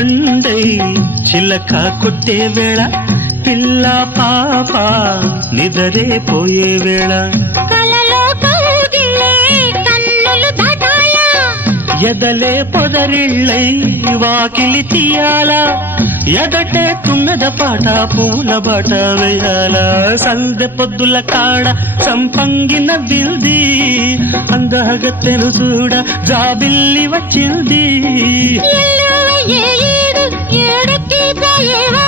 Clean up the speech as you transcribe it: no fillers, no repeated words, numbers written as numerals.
పండై చిలక కొట్టే వేళ పిల్ల పాప నిదరే పోయే వేళ కలలో కౌగిలే కన్నులు దాటాలా ఎదలే పొదరిళ్ళై వాకిలి తీయాలా ఎదటే తుమ్మెద పాట పూల బాట వేయాల సందె పొద్దుల కాడ సంపంగిన బిల్ది అందగత్తెను చూడ జాబిల్లి వచ్చింది ఏడుకి పోయేవా